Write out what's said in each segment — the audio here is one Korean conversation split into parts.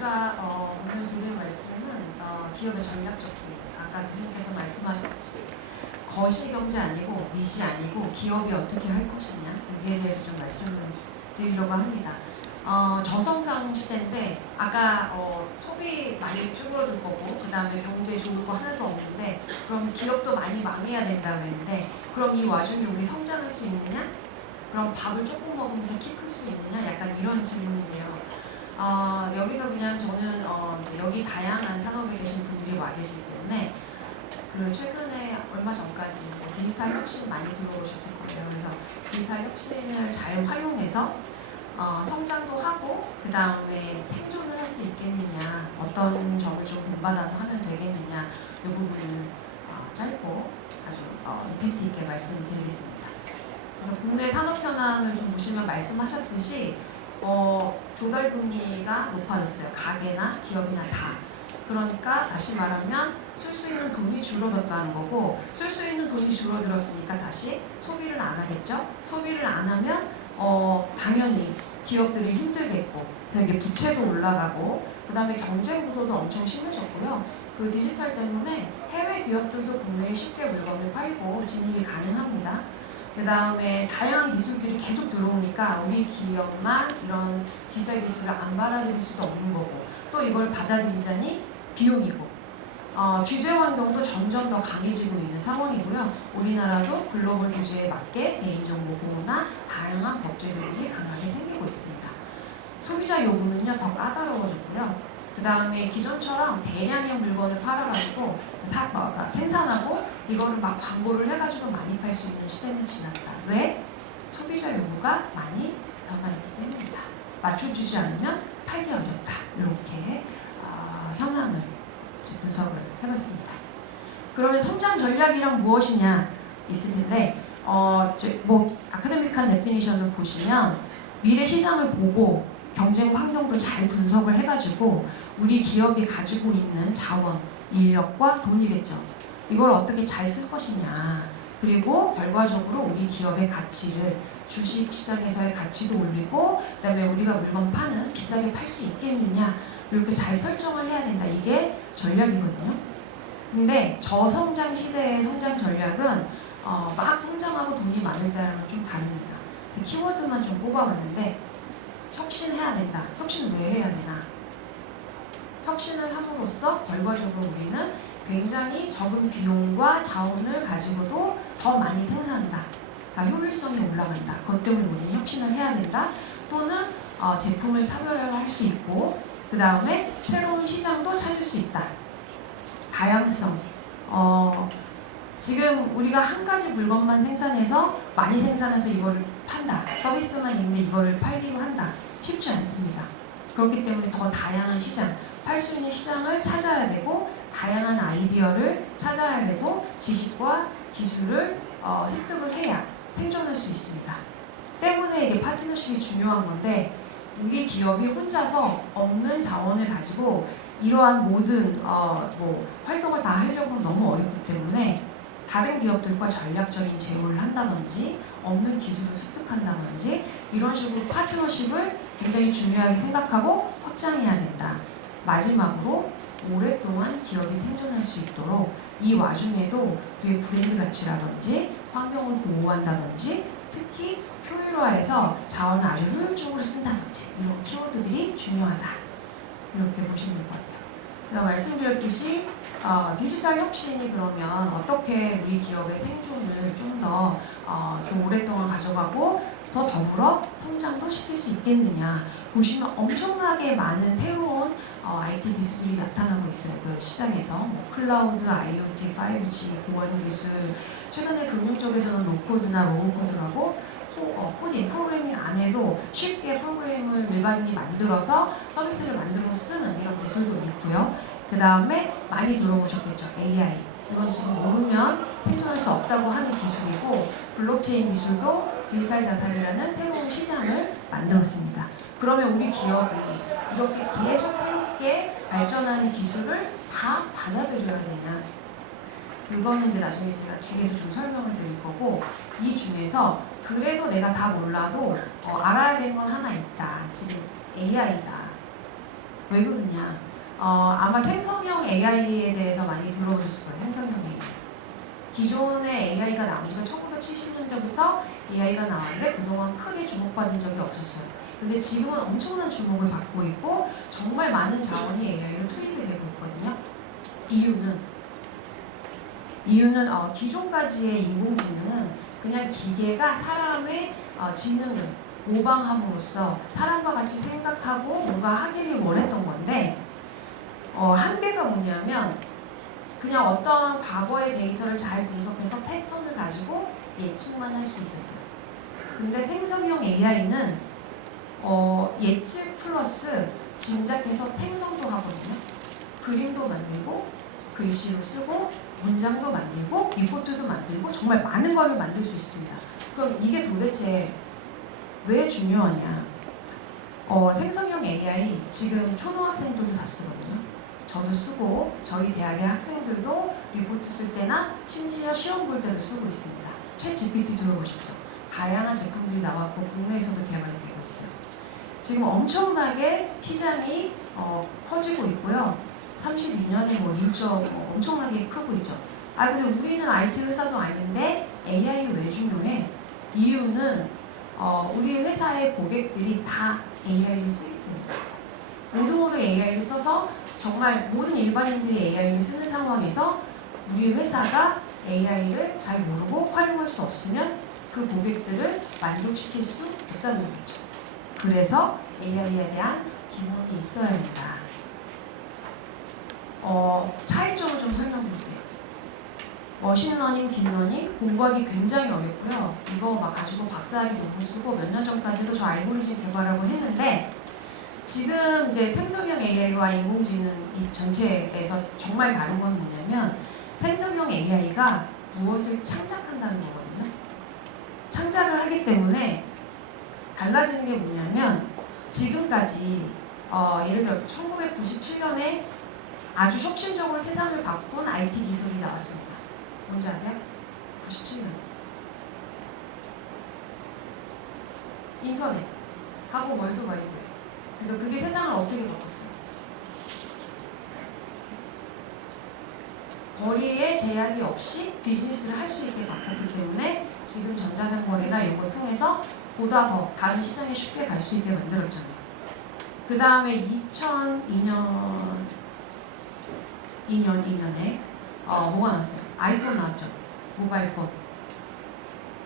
제가 어, 오늘 드릴 말씀은 어, 기업의 전략적입니다. 아까 교수님께서 말씀하셨듯이 거시 경제 아니고 미시 아니고 기업이 어떻게 할 것이냐 여기에 대해서 좀 말씀을 드리려고 합니다. 어, 저성장 시대인데 아까 어, 소비 많이 줄어들 거고 그 다음에 경제 좋을 거 하나도 없는데 그럼 기업도 많이 망해야 된다 그랬는데 그럼 이 와중에 우리 성장할 수 있느냐? 그럼 밥을 조금 먹으면서 키 클 수 있느냐? 약간 이런 질문이에요. 어, 여기서 그냥 저는 어, 여기 다양한 산업에 계신 분들이 와 계시기 때문에 그 최근에 얼마 전까지 뭐 디지털 혁신 많이 들어오셨을 거예요. 그래서 디지털 혁신을 잘 활용해서 어, 성장도 하고 그 다음에 생존을 할 수 있겠느냐 어떤 점을 좀 본받아서 하면 되겠느냐 이 부분을 어, 짧고 아주 어, 임팩트 있게 말씀드리겠습니다. 그래서 국내 산업 현황을 좀 보시면 말씀하셨듯이 어, 조달 금리가 높아졌어요. 가게나 기업이나 다. 그러니까 다시 말하면 쓸 수 있는 돈이 줄어들었다는 거고 쓸 수 있는 돈이 줄어들었으니까 다시 소비를 안 하겠죠. 소비를 안 하면 어, 당연히 기업들이 힘들겠고 이게 부채도 올라가고 그 다음에 경쟁 구도도 엄청 심해졌고요. 그 디지털 때문에 해외 기업들도 국내에 쉽게 물건을 팔고 진입이 가능합니다. 그 다음에 다양한 기술들이 계속 들어오니까 우리 기업만 이런 디지털 기술을 안 받아들일 수도 없는 거고 또 이걸 받아들이자니 비용이고 어, 규제 환경도 점점 더 강해지고 있는 상황이고요. 우리나라도 글로벌 규제에 맞게 개인정보 보호나 다양한 법 제도들이 강하게 생기고 있습니다. 소비자 요구는요 더 까다로워졌고요. 그 다음에 기존처럼 대량의 물건을 팔아가지고 사, 어, 그러니까 생산하고 이거를 막 광고를 해가지고 많이 팔 수 있는 시대는 지났다. 왜? 소비자 요구가 많이 변화했기 때문이다. 맞춰주지 않으면 팔기 어렵다. 이렇게 어, 현황을 분석을 해봤습니다. 그러면 성장 전략이란 무엇이냐 있을 텐데 어, 뭐 아카데믹한 데피니션을 보시면 미래 시장을 보고 경쟁 환경도 잘 분석을 해가지고 우리 기업이 가지고 있는 자원, 인력과 돈이겠죠. 이걸 어떻게 잘 쓸 것이냐. 그리고 결과적으로 우리 기업의 가치를 주식 시장에서의 가치도 올리고 그다음에 우리가 물건 파는 비싸게 팔 수 있겠느냐 이렇게 잘 설정을 해야 된다. 이게 전략이거든요. 근데 저성장 시대의 성장 전략은 어, 막 성장하고 돈이 많을 때랑은 좀 다릅니다. 그래서 키워드만 좀 뽑아봤는데 혁신해야 된다. 혁신 왜 해야 되나? 혁신을 함으로써 결과적으로 우리는 굉장히 적은 비용과 자원을 가지고도 더 많이 생산한다. 그러니까 효율성이 올라간다. 그것 때문에 우리는 혁신을 해야 된다. 또는 어, 제품을 차별화할 수 있고 그 다음에 새로운 시장도 찾을 수 있다. 다양성. 어, 지금 우리가 한 가지 물건만 생산해서 많이 생산해서 이거를 판다. 서비스만 있는데 이거를 팔기로 한다. 쉽지 않습니다. 그렇기 때문에 더 다양한 시장, 팔 수 있는 시장을 찾아야 되고 다양한 아이디어를 찾아야 되고 지식과 기술을 어, 습득을 해야 생존할 수 있습니다. 때문에 이게 파트너십이 중요한 건데 우리 기업이 혼자서 없는 자원을 가지고 이러한 모든 어, 뭐 활동을 다 하려고는 너무 어렵기 때문에 다른 기업들과 전략적인 제휴를 한다든지 없는 기술을 습득한다든지 이런 식으로 파트너십을 굉장히 중요하게 생각하고 확장해야 된다. 마지막으로 오랫동안 기업이 생존할 수 있도록 이 와중에도 우리의 브랜드 가치라든지 환경을 보호한다든지 특히 효율화해서 자원을 아주 효율적으로 쓴다든지 이런 키워드들이 중요하다. 이렇게 보시면 될 것 같아요. 제가 말씀드렸듯이 어, 디지털 혁신이 그러면 어떻게 우리 기업의 생존을 좀더 어, 좀 오랫동안 가져가고 더 더불어 성장도 시킬 수 있겠느냐 보시면 엄청나게 많은 새로운 어, IT 기술들이 나타나고 있어요. 그 시장에서 뭐 클라우드, IoT, 5G, 보안 기술 최근에 금융 쪽에서는 노코드나 로우코드라고 코- 어, 코딩, 프로그래밍 안 해도 쉽게 프로그램을 일반인이 만들어서 서비스를 만들어서 쓰는 이런 기술도 있고요. 그 다음에 많이 들어보셨겠죠. AI. 이건 지금 모르면 생존할 수 없다고 하는 기술이고 블록체인 기술도 디지털 자산이라는 새로운 시장을 만들었습니다. 그러면 우리 기업이 이렇게 계속 새롭게 발전하는 기술을 다 받아들여야 되냐? 이거는 이제 나중에 제가 뒤에서 좀 설명을 드릴 거고 이 중에서 그래도 내가 다 몰라도 어, 알아야 되는 건 하나 있다. 지금 AI다. 왜 그러냐? 어, 아마 생성형 AI에 대해서 많이 들어보셨을 거예요. 생성형 AI. 기존의 AI가 나온 지가 1970년대부터 AI가 나왔는데 그동안 크게 주목받은 적이 없었어요. 근데 지금은 엄청난 주목을 받고 있고 정말 많은 자원이 AI로 투입이 되고 있거든요. 이유는 이유는 어, 기존까지의 인공지능은 그냥 기계가 사람의 어, 지능을 모방함으로써 사람과 같이 생각하고 뭔가 하기를 원했던 건데 어, 한계가 뭐냐면 그냥 어떤 과거의 데이터를 잘 분석해서 패턴을 가지고 예측만 할 수 있었어요. 근데 생성형 AI는 어, 예측 플러스 짐작해서 생성도 하거든요. 그림도 만들고 글씨도 쓰고 문장도 만들고 리포트도 만들고 정말 많은 걸 만들 수 있습니다. 그럼 이게 도대체 왜 중요하냐? 어, 생성형 AI 지금 초등학생들도 다 쓰거든요. 저도 쓰고 저희 대학의 학생들도 리포트 쓸 때나 심지어 시험 볼 때도 쓰고 있습니다. 챗 GPT 들어보셨죠? 다양한 제품들이 나왔고 국내에서도 개발이 되고 있어요. 지금 엄청나게 시장이 어, 커지고 있고요. 32년에 뭐 1조 뭐 엄청나게 크고 있죠. 아 근데 우리는 IT 회사도 아닌데 AI가 왜 중요해? 이유는 어, 우리 회사의 고객들이 다 AI를 쓰기 때문입니다. 모두 모두 AI를 써서 정말 모든 일반인들이 AI를 쓰는 상황에서 우리 회사가 AI를 잘 모르고 활용할 수 없으면 그 고객들을 만족시킬 수 없다는 거죠. 그래서 AI에 대한 기본이 있어야 된다. 어, 차이점을 좀 설명드릴게요. 머신러닝, 딥러닝 공부하기 굉장히 어렵고요. 이거 막 가지고 박사학위 논문 쓰고 몇 년 전까지도 저 알고리즘 개발하고 했는데 지금 이제 생성형 AI와 인공지능 이 전체에서 정말 다른 건 뭐냐면 생성형 AI가 무엇을 창작한다는 거거든요. 창작을 하기 때문에 달라지는 게 뭐냐면 지금까지 어, 예를 들어 1997년에 아주 혁신적으로 세상을 바꾼 IT 기술이 나왔습니다. 뭔지 아세요? 97년. 인터넷 하고 월드와이드웹. 그래서 그게 세상을 어떻게 바꿨어요? 거리에 제약이 없이 비즈니스를 할 수 있게 바꿨기 때문에 지금 전자상거래나 이런 걸 통해서 보다 더 다른 시장에 쉽게 갈 수 있게 만들었잖아요. 그 다음에 2002년 2년 2년에 어, 뭐가 나왔어요? 아이폰 나왔죠. 모바일 폰.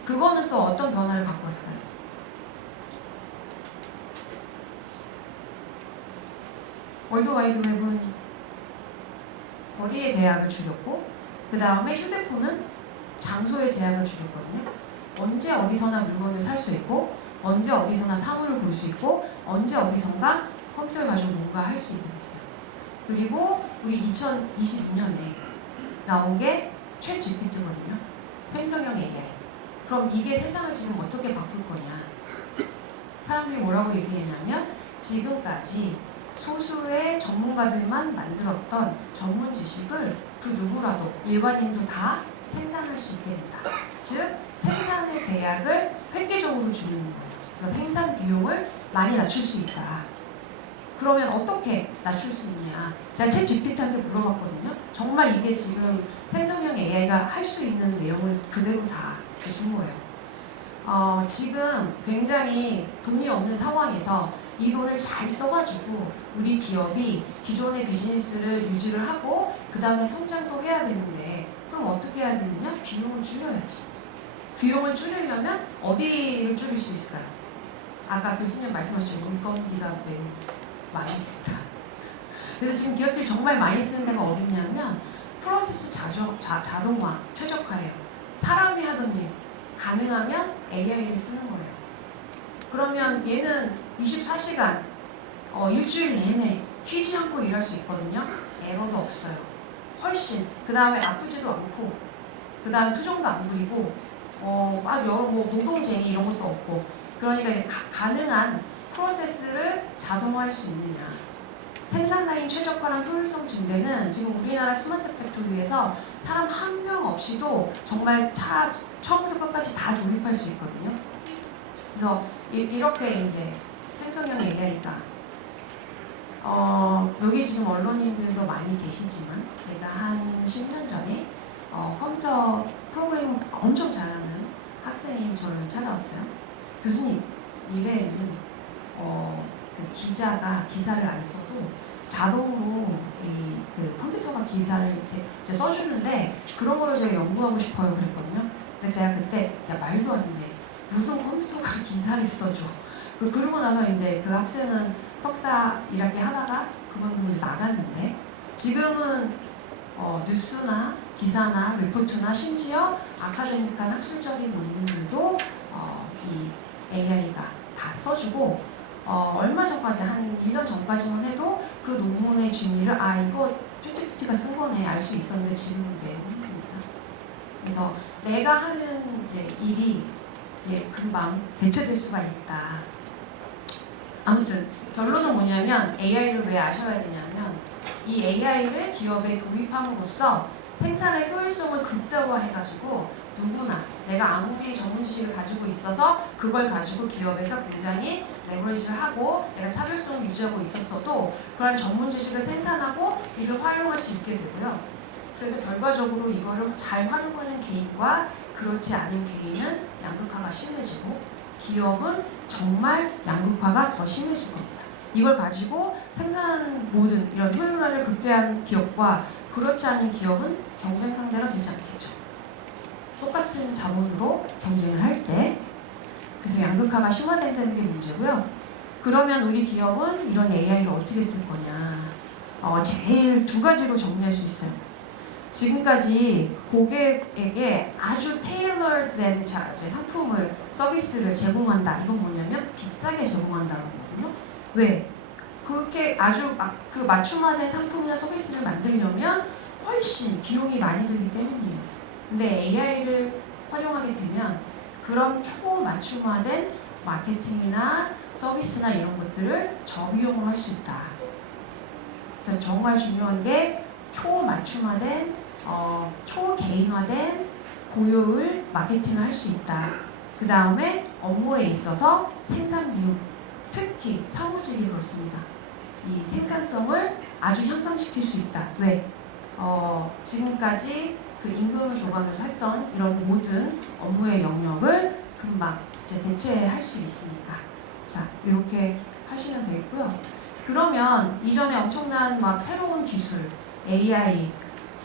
그거는 또 어떤 변화를 갖고 왔을까요? 월드와이드 웹은 거리의 제약을 줄였고 그 다음에 휴대폰은 장소의 제약을 줄였거든요. 언제 어디서나 물건을 살 수 있고 언제 어디서나 사물을 볼 수 있고 언제 어디선가 컴퓨터를 가지고 뭔가 할 수 있게 됐어요. 그리고 우리 2022년에 나온 게챗 GPT거든요. 생성형 AI. 그럼 이게 세상을 지금 어떻게 바꿀 거냐? 사람들이 뭐라고 얘기했냐면 지금까지 소수의 전문가들만 만들었던 전문 지식을 그 누구라도 일반인도 다 생산할 수 있게 된다. 즉 생산의 제약을 획기적으로 줄이는 거예요. 그래서 생산 비용을 많이 낮출 수 있다. 그러면 어떻게 낮출 수 있냐? 제가 챗 GPT한테 물어봤거든요. 정말 이게 지금 생성형 AI가 할 수 있는 내용을 그대로 다 준 거예요. 어, 지금 굉장히 돈이 없는 상황에서 이 돈을 잘 써가지고 우리 기업이 기존의 비즈니스를 유지를 하고 그 다음에 성장도 해야 되는데 그럼 어떻게 해야 되느냐? 비용을 줄여야지. 비용을 줄이려면 어디를 줄일 수 있을까요? 아까 교수님 말씀하셨죠. 인건비가 매우 많이 든다. 그래서 지금 기업들이 정말 많이 쓰는 데가 어디냐면 프로세스 자정, 자, 자동화, 최적화예요. 사람이 하던 일 가능하면 AI를 쓰는 거예요. 그러면 얘는 24시간 어, 일주일 내내 쉬지 않고 일할 수 있거든요. 에러도 없어요. 훨씬 그 다음에 아프지도 않고 그 다음에 투정도 안 부리고 어, 막 여러 뭐 노동쟁이 이런 것도 없고 그러니까 이제 가, 가능한 프로세스를 자동화할 수 있느냐 생산 라인 최적화랑 효율성 증대는 지금 우리나라 스마트 팩토리에서 사람 한 명 없이도 정말 차 처음부터 끝까지 다 조립할 수 있거든요. 그래서 이, 이렇게 이제 생성형 AI가 어, 여기 지금 언론인들도 많이 계시지만 제가 한 10년 전에 어, 컴퓨터 프로그램을 엄청 잘하는 학생이 저를 찾아왔어요. 교수님, 미래에는 어, 그 기자가 기사를 안 써도 자동으로 이, 그 컴퓨터가 기사를 이제, 이제 써주는데 그런 거를 제가 연구하고 싶어요 그랬거든요. 근데 제가 그때 야 말도 안 돼. 무슨 컴퓨터가 기사를 써줘. 그 그러고 나서 이제 그 학생은 석사 1학기 하다가 그만두고 이제 나갔는데 지금은 어, 뉴스나 기사나 리포트나 심지어 아카데믹한 학술적인 논문들도 어, 이 AI가 다 써주고 어, 얼마 전까지 한 1년 전까지만 해도 그 논문의 중의를 아 이거 쭈찌피티가 쓴 거네 알 수 있었는데 지금은 매우 힘듭니다. 그래서 내가 하는 이제 일이 이제 금방 대체될 수가 있다. 아무튼 결론은 뭐냐면 AI를 왜 아셔야 되냐면 이 AI를 기업에 도입함으로써 생산의 효율성을 극대화해가지고 누구나 내가 아무리 전문 지식을 가지고 있어서 그걸 가지고 기업에서 굉장히 레버리지를 하고 내가 차별성을 유지하고 있었어도 그런 전문 지식을 생산하고 이를 활용할 수 있게 되고요. 그래서 결과적으로 이거를 잘 활용하는 개인과 그렇지 않은 개인은 양극화가 심해지고 기업은 정말 양극화가 더 심해질 겁니다. 이걸 가지고 생산 모든 이런 효율화를 극대화한 기업과 그렇지 않은 기업은 경쟁 상대가 되지 않겠죠. 똑같은 자본으로 경쟁을 할 때 그래서 양극화가 심화된다는 게 문제고요. 그러면 우리 기업은 이런 AI를 어떻게 쓸 거냐? 어, 제일 두 가지로 정리할 수 있어요. 지금까지 고객에게 아주 테 일러된 자- 이제 상품을 서비스를 제공한다. 이건 뭐냐면 비싸게 제공한다는 거거든요. 왜? 그렇게 아주 막그 맞춤화된 상품이나 서비스를 만들려면 훨씬 비용이 많이 들기 때문이에요. 근데 AI를 활용하게 되면 그런 초맞춤화된 마케팅이나 서비스나 이런 것들을 저비용으로 할 수 있다. 그래서 정말 중요한 게 초맞춤화된 어, 초개인화된 고효율 마케팅을 할 수 있다. 그 다음에 업무에 있어서 생산 비용, 특히 사무직이 그렇습니다. 이 생산성을 아주 향상시킬 수 있다. 왜? 어, 지금까지 그 임금을 줘가면서 했던 이런 모든 업무의 영역을 금방 이제 대체할 수 있으니까. 자, 이렇게 하시면 되겠고요. 그러면 이전에 엄청난 막 새로운 기술, AI,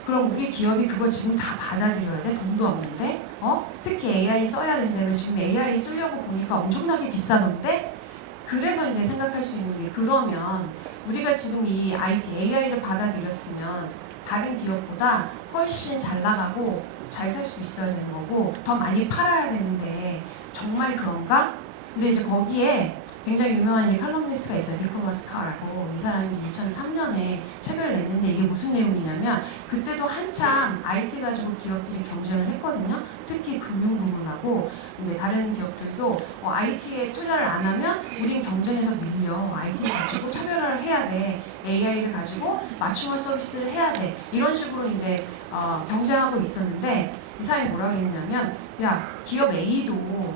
그럼 우리 기업이 그거 지금 다 받아들여야 돼? 돈도 없는데? 어? 특히 AI 써야 된다면 지금 AI 쓰려고 보니까 엄청나게 비싸던데? 그래서 이제 생각할 수 있는 게 그러면 우리가 지금 이 IT, AI를 받아들였으면 다른 기업보다 훨씬 잘 나가고 잘 살 수 있어야 되는 거고 더 많이 팔아야 되는데 정말 그런가? 근데 이제 거기에 굉장히 유명한 이제 칼럼니스트가 있어요. 니코 마스 카라고 이 사람이 이제 2003년에 책을 냈는데 이게 무슨 내용이냐면 그때도 한참 IT 가지고 기업들이 경쟁을 했거든요. 특히 금융 부문하고 이제 다른 기업들도 어, IT에 투자를 안 하면 우린 경쟁에서 밀려. IT를 가지고 차별화를 해야 돼. AI를 가지고 맞춤화 서비스를 해야 돼. 이런 식으로 이제 어, 경쟁하고 있었는데 이 사람이 뭐라 그랬냐면 야 기업 A도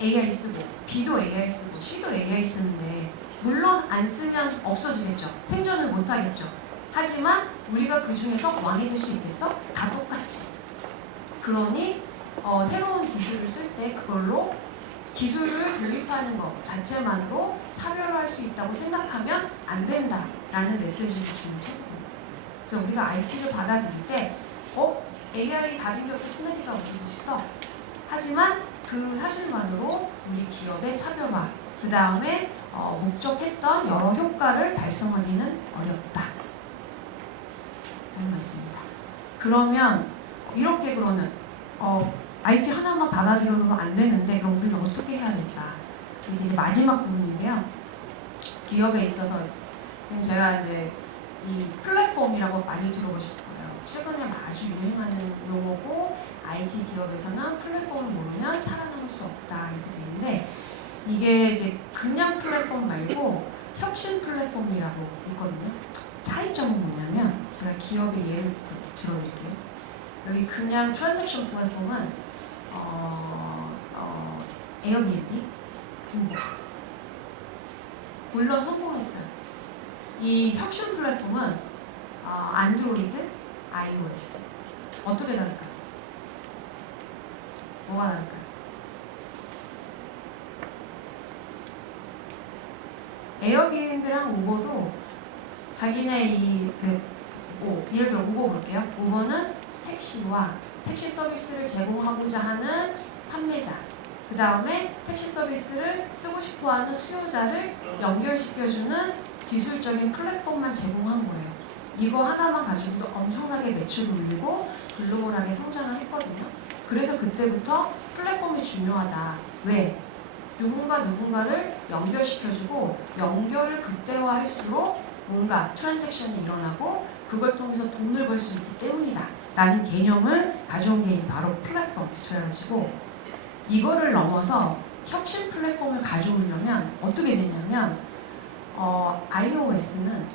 AI 쓰고 B도 AI 쓰고 C도 AI 쓰는데 물론 안 쓰면 없어지겠죠. 생존을 못 하겠죠. 하지만 우리가 그 중에서 왕이 될 수 있겠어? 다 똑같이. 그러니 어, 새로운 기술을 쓸 때 그걸로 기술을 도입하는 것 자체만으로 차별화할 수 있다고 생각하면 안 된다라는 메시지를 주는 책입니다. 그래서 우리가 IT를 받아들일 때 어? AI 다른 기업도 쓰는니까 우리도 써. 하지만 그 사실만으로 우리 기업의 차별화, 그 다음에 어, 목적했던 여러 효과를 달성하기는 어렵다. 라는 말씀입니다. 그러면 이렇게 그러면 어, IT 하나만 받아들여도 안 되는데 그럼 우리는 어떻게 해야 될까? 이게 이제 마지막 부분인데요. 기업에 있어서 지금 제가 이제 이 플랫폼이라고 많이 들어보셨을 거예요. 최근에 아주 유행하는 용어고 IT 기업에서는 플랫폼을 모르면 살아남을 수 없다 이렇게 돼 있는데 이게 이제 그냥 플랫폼 말고 혁신 플랫폼이라고 있거든요. 차이점은 뭐냐면 제가 기업의 예를 들- 들어드릴게요. 여기 그냥 트랜잭션 플랫폼은 어, 어, 에어비앤비, 우버 물론 성공했어요. 이 혁신 플랫폼은 어, 안드로이드, iOS 어떻게 다를까요? 뭐가 다를까요? 에어비앤비랑 우버도 자기네 이그 뭐, 예를 들어 우버 볼게요. 우버는 택시와 택시 서비스를 제공하고자 하는 판매자, 그 다음에 택시 서비스를 쓰고 싶어하는 수요자를 연결시켜주는 기술적인 플랫폼만 제공한 거예요. 이거 하나만 가지고도 엄청나게 매출 올리고 글로벌하게 성장을 했거든요. 그래서 그때부터 플랫폼이 중요하다. 왜? 누군가 누군가를 연결시켜주고 연결을 극대화할수록 뭔가 트랜잭션이 일어나고 그걸 통해서 돈을 벌 수 있기 때문이다. 라는 개념을 가져온 게 바로 플랫폼 스트레티고 이거를 넘어서 혁신 플랫폼을 가져오려면 어떻게 되냐면 어, iOS는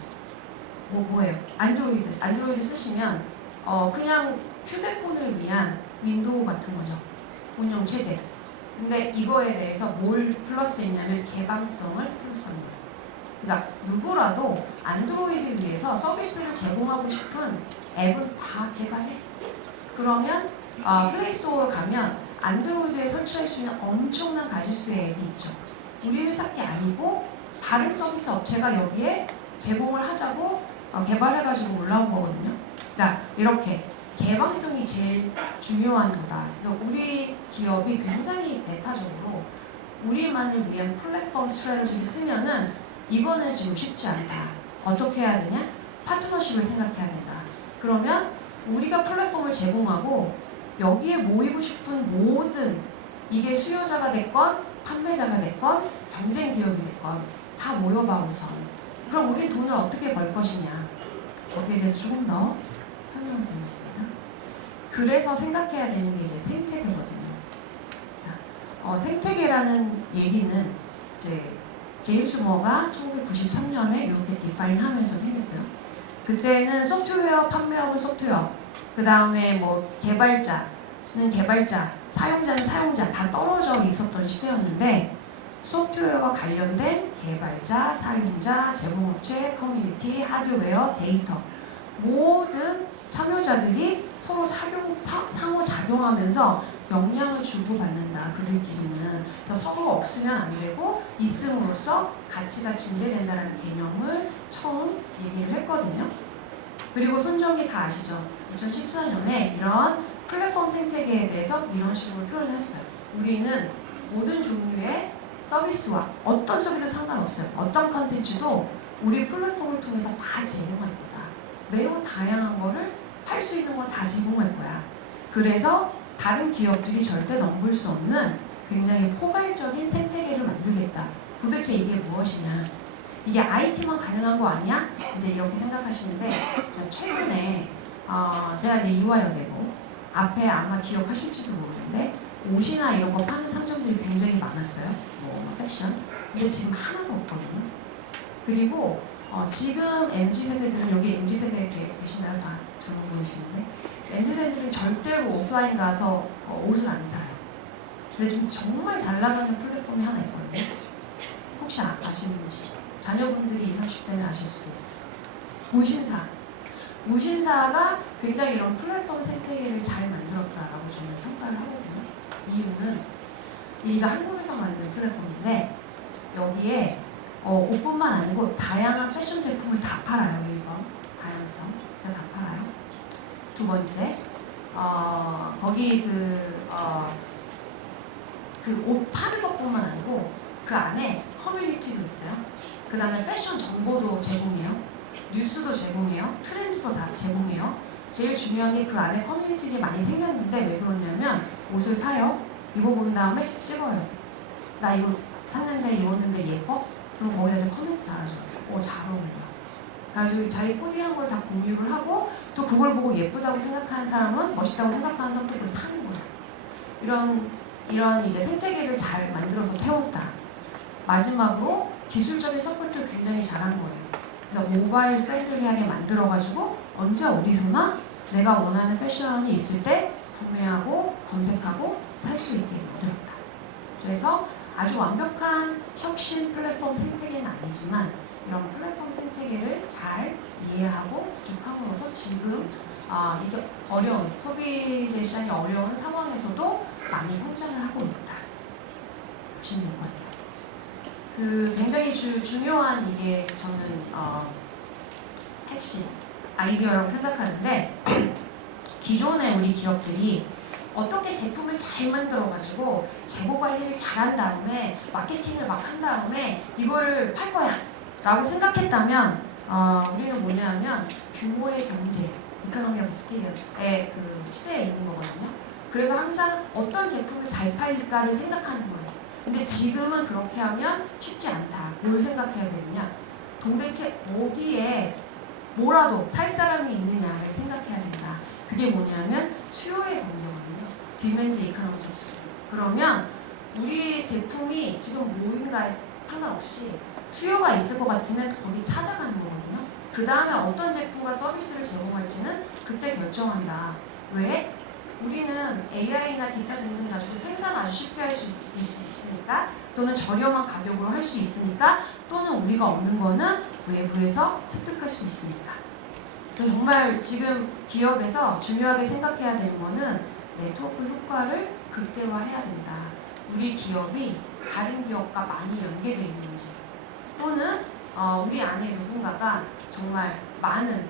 뭐 뭐예요? 안드로이드 안드로이드 쓰시면 어, 그냥 휴대폰을 위한 윈도우 같은 거죠. 운영 체제. 근데 이거에 대해서 뭘 플러스했냐면 개방성을 플러스합니다. 그러니까 누구라도 안드로이드 위에서 서비스를 제공하고 싶은 앱은 다 개발해. 그러면 어, 플레이스토어 가면 안드로이드에 설치할 수 있는 엄청난 가지수의 앱이 있죠. 우리 회사 게 아니고 다른 서비스 업체가 여기에 제공을 하자고 어, 개발해가지고 올라온 거거든요. 그러니까 이렇게 개방성이 제일 중요한 거다. 그래서 우리 기업이 굉장히 메타적으로 우리만을 위한 플랫폼 스트래티지를 쓰면은 이거는 지금 쉽지 않다. 어떻게 해야 되냐? 파트너십을 생각해야 된다. 그러면 우리가 플랫폼을 제공하고 여기에 모이고 싶은 모든 이게 수요자가 됐건 판매자가 됐건 경쟁 기업이 됐건 다 모여봐 우선. 그럼 우린 돈을 어떻게 벌 것이냐? 거기에 대해서 조금 더 설명을 드리겠습니다. 그래서 생각해야 되는 게 이제 생태계거든요. 자, 어, 생태계라는 얘기는 이제 제임스 모어가 1993년에 이렇게 디파인 하면서 생겼어요. 그때는 소프트웨어 판매업은 소프트웨어, 그 다음에 뭐 개발자는 개발자, 사용자는 사용자 다 떨어져 있었던 시대였는데 소프트웨어와 관련된 개발자, 사용자, 제공업체, 커뮤니티, 하드웨어, 데이터 모든 참여자들이 서로 사용, 사, 상호작용하면서 영향을 주고받는다 그들끼리는. 그래서 서로 없으면 안 되고 있음으로써 가치가 증대된다는 개념을 처음 얘기를 했거든요. 그리고 손정이 다 아시죠? 2014년에 이런 플랫폼 생태계에 대해서 이런 식으로 표현을 했어요. 우리는 모든 종류의 서비스와 어떤 서비스도 상관없어요. 어떤 컨텐츠도 우리 플랫폼을 통해서 다 제공할 거다 매우 다양한 거를 할 수 있는 거다 제공할 거야 그래서 다른 기업들이 절대 넘볼 수 없는 굉장히 포괄적인 생태계를 만들겠다. 도대체 이게 무엇이냐? 이게 IT만 가능한 거 아니야? 이제 이렇게 생각하시는데 제가 최근에 어, 제가 이제 이화여대고 앞에 아마 기억하실지도 모르는데 옷이나 이런 거 파는 상점들이 굉장히 많았어요. 뭐 패션. 근데 지금 하나도 없거든요. 그리고 어, 지금 MZ 세대들은 여기 MZ 세대 계- 계시나요? 다 젊은 분이시는데 MZ세대들은 절대로 오프라인 가서 어, 옷을 안 사요. 근데 지금 정말 잘 나가는 플랫폼이 하나 있거든요. 혹시 아, 아시는지 자녀분들이 20, 30대면 아실 수도 있어요. 무신사. 무신사가 굉장히 이런 플랫폼 생태계를 잘 만들었다라고 저는 평가를 하거든요. 이유는 이제 한국에서 만든 플랫폼인데 여기에 어, 옷뿐만 아니고 다양한 패션 제품을 다 팔아요. 1번 다양성. 다 팔아요. 두 번째, 어, 거기 그, 어, 그옷 파는 것뿐만 아니고 그 안에 커뮤니티도 있어요. 그 다음에 패션 정보도 제공해요. 뉴스도 제공해요. 트렌드도 다 제공해요. 제일 중요한 게 그 안에 커뮤니티들이 많이 생겼는데 왜 그러냐면 옷을 사요. 입어본 다음에 찍어요. 나 이거 샀는데 입었는데 예뻐? 그럼 거기다 이제 커뮤니티 달아줘요. 오, 잘 어울려. 그래가지고 자기 코디한 걸 다 공유를 하고 또 그걸 보고 예쁘다고 생각하는 사람은 멋있다고 생각하는 사람도 그걸 사는 거야. 이런 이런 이제 생태계를 잘 만들어서 태웠다. 마지막으로 기술적인 서포트를 굉장히 잘한 거예요. 그래서 모바일 프렌들리하게 만들어가지고 언제 어디서나 내가 원하는 패션이 있을 때 구매하고 검색하고 살 수 있게 만들었다. 그래서 아주 완벽한 혁신 플랫폼 생태계는 아니지만 이런 플랫폼 생태계를 잘 이해하고 구축함으로써 지금 아, 이게 어려운 소비재 시장이 어려운 상황에서도 많이 성장을 하고 있다. 보시면 될 것 같아요. 그 굉장히 주, 중요한 이게 저는 어, 핵심 아이디어라고 생각하는데 기존의 우리 기업들이 어떻게 제품을 잘 만들어가지고 재고 관리를 잘한 다음에 마케팅을 막 한 다음에 이거를 팔 거야 라고 생각했다면 어, 우리는 뭐냐면 규모의 경제 이코노미 오브 스케일의 그 시대에 있는 거거든요. 그래서 항상 어떤 제품을 잘 팔릴까를 생각하는 거예요. 근데 지금은 그렇게 하면 쉽지 않다. 뭘 생각해야 되느냐? 도대체 어디에 뭐라도 살 사람이 있느냐를 생각해야 된다. 그게 뭐냐면 수요의 경제거든요. 디맨드 이코노미스. 그러면 우리 제품이 지금 뭐인가에 상관없이 수요가 있을 것 같으면 거기 찾아가는 거거든요. 그 다음에 어떤 제품과 서비스를 제공할지는 그때 결정한다. 왜? 우리는 AI나 기타 등등 가지고 생산 아주 쉽게 할 수 있으니까 또는 저렴한 가격으로 할 수 있으니까 또는 우리가 없는 거는 외부에서 습득할 수 있으니까 정말 지금 기업에서 중요하게 생각해야 되는 거는 네트워크 효과를 극대화해야 된다. 우리 기업이 다른 기업과 많이 연계되어 있는지 또는 어, 우리 안에 누군가가 정말 많은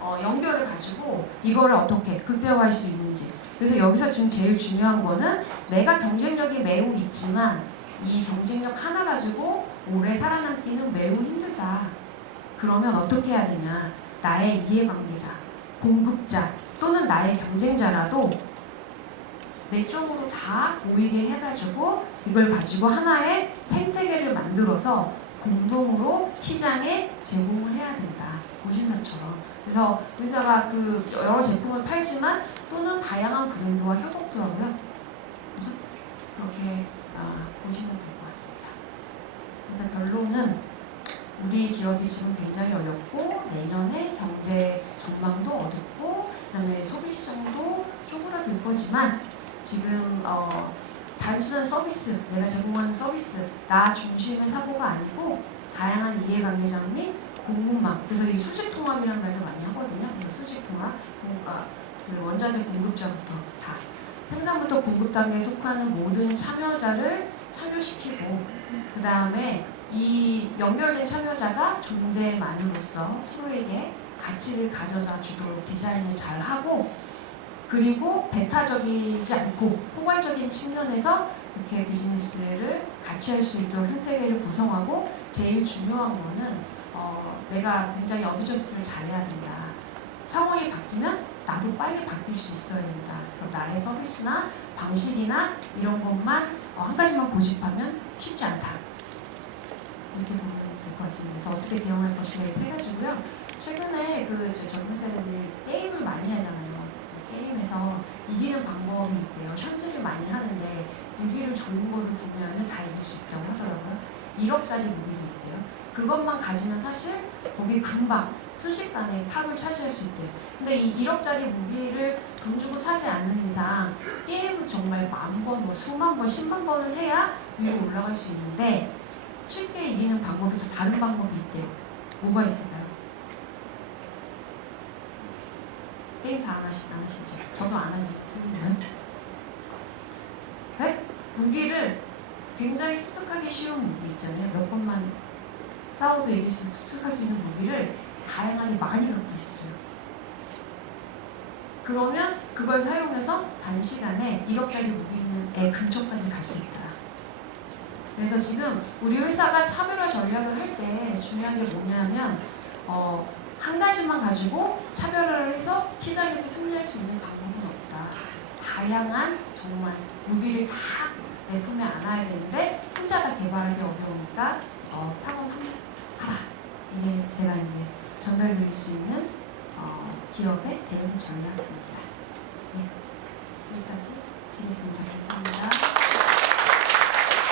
어, 연결을 가지고 이거를 어떻게 극대화할 수 있는지 그래서 여기서 지금 제일 중요한 거는 내가 경쟁력이 매우 있지만 이 경쟁력 하나 가지고 오래 살아남기는 매우 힘들다. 그러면 어떻게 해야 되냐? 나의 이해관계자, 공급자 또는 나의 경쟁자라도 매점으로 다 모이게 해가지고 이걸 가지고 하나의 생태계를 만들어서 공동으로 시장에 제공을 해야 된다. 무신사처럼. 그래서 의사가 그 여러 제품을 팔지만 또는 다양한 브랜드와 협업도 하고요. 그죠? 그렇게 아, 보시면 될 것 같습니다. 그래서 결론은 우리 기업이 지금 굉장히 어렵고 내년에 경제 전망도 어둡고 그다음에 소비 시장도 쪼그라들 거지만 지금 어, 단순한 서비스 내가 제공하는 서비스 나 중심의 사고가 아니고 다양한 이해관계자 및 공급망 그래서 이 수직 통합이라는 말도 많이 하거든요. 그래서 수직 통합 뭔가 그 원자재 공급자부터 다 생산부터 공급 단계에 속하는 모든 참여자를 참여시키고 그 다음에 이 연결된 참여자가 존재만으로서 서로에게 가치를 가져다 주도록 디자인을 잘 하고 그리고 배타적이지 않고 포괄적인 측면에서 이렇게 비즈니스를 같이 할 수 있도록 생태계를 구성하고 제일 중요한 거는 어, 내가 굉장히 어드저스트를 잘해야 된다. 상황이 바뀌면 나도 빨리 바뀔 수 있어야 된다. 그래서 나의 서비스나 방식이나 이런 것만 어, 한 가지만 고집하면 쉽지 않다. 이렇게 보면 될 것 같습니다. 그래서 어떻게 대응할 것인가에 세 가지고요. 최근에 그저 젊은 세대들이 게임을 많이 하잖아요. 게임에서 이기는 방법이 있대요. 현질을 많이 하는데 무기를 좋은 거를 구매하면 다 이길 수 있다고 하더라고요. 1억짜리 무기도 있대요. 그것만 가지면 사실 거기 금방 순식간에 탑을 차지할 수 있대요. 근데 이 1억짜리 무기를 돈 주고 사지 않는 이상 게임은 정말 만 번, 뭐 수만 번, 십만 번을 해야 위로 올라갈 수 있는데 쉽게 이기는 방법이 또 다른 방법이 있대요. 뭐가 있을까요? 게임 다 안 하시, 안 하시죠? 저도 안 하지. 네? 무기를 굉장히 습득하기 쉬운 무기 있잖아요. 몇 번만 싸워도 이길 수, 습득할 수 있는 무기를 다양하게 많이 갖고 있어요. 그러면 그걸 사용해서 단시간에 1억짜리 무기 있는 애 근처까지 갈 수 있다. 그래서 지금 우리 회사가 차별화 전략을 할 때 중요한 게 뭐냐면 어, 한 가지만 가지고 차별화를 해서 시장에서 승리할 수 있는 방법은 없다. 다양한 정말 무기를 다 내 품에 안아야 되는데 혼자 다 개발하기 어려우니까 어, 상업하라. 이게 제가 이제 전달드릴 수 있는 어, 기업의 대응 전략입니다. 네, 여기까지 마치겠습니다. 감사합니다.